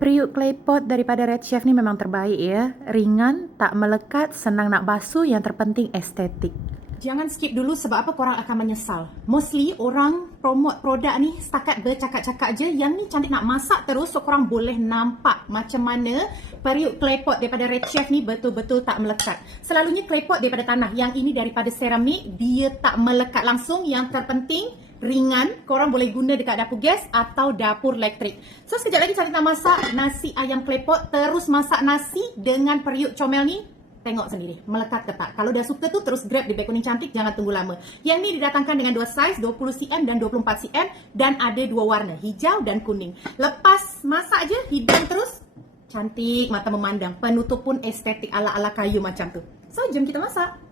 Periuk claypot daripada Red Chef ni memang terbaik ya. Ringan, tak melekat, senang nak basuh, yang terpenting estetik. Jangan skip dulu sebab apa korang akan menyesal. Mostly orang promote produk ni setakat bercakap-cakap je. Yang ni cantik nak masak terus, so korang boleh nampak macam mana periuk claypot daripada Red Chef ni betul-betul tak melekat. Selalunya claypot daripada tanah, yang ini daripada seramik, dia tak melekat langsung. Yang terpenting ringan, korang boleh guna dekat dapur gas atau dapur elektrik. So sekejap lagi cantik nak masak nasi ayam claypot. Terus masak nasi dengan periuk comel ni. Tengok sendiri, melekat ke tak. Kalau dah suka tu, terus grab di beg kuning cantik, jangan tunggu lama. Yang ni didatangkan dengan 2 saiz, 20cm dan 24cm. Dan ada 2 warna, hijau dan kuning. Lepas masak je, hidang terus. Cantik, mata memandang. Penutup pun estetik ala-ala kayu macam tu. So, jom kita masak.